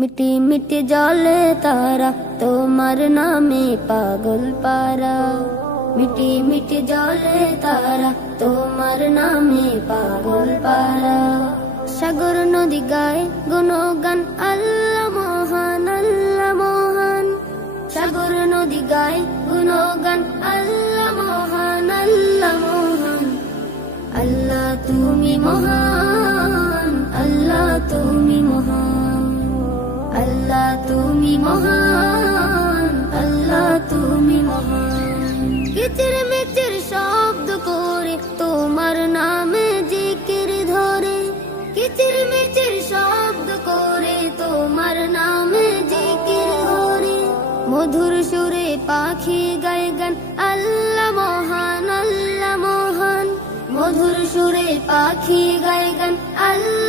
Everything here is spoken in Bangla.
মিটি মিটি জলে তারা তোমার নামে পাগল পারা। মিটি মিটি জলে তারা তোমার নামে পাগল পারা। সাগর নদী গায় গুণগান আল্লাহ মহান আল্লাহ মহান। সাগর নদী গায় গুণগান আল্লাহ মহান আল্লাহ মহান। আল্লাহ তুমি মহান আল্লাহ তুমি মহান। আল্লাহ তুমি মহান আল্লাহ তুমি মহান। কিচির মিচির শব্দ করে তোমার নামে জিকির ধরে। কিচির মিচির শব্দ করে তোমার নামে জিকির ধরে। মধুর সুরে পাখি গায় গান আল্লাহ মহান আল্লাহ মহান। মধুর সুরে পাখি গায় গান আল্লাহ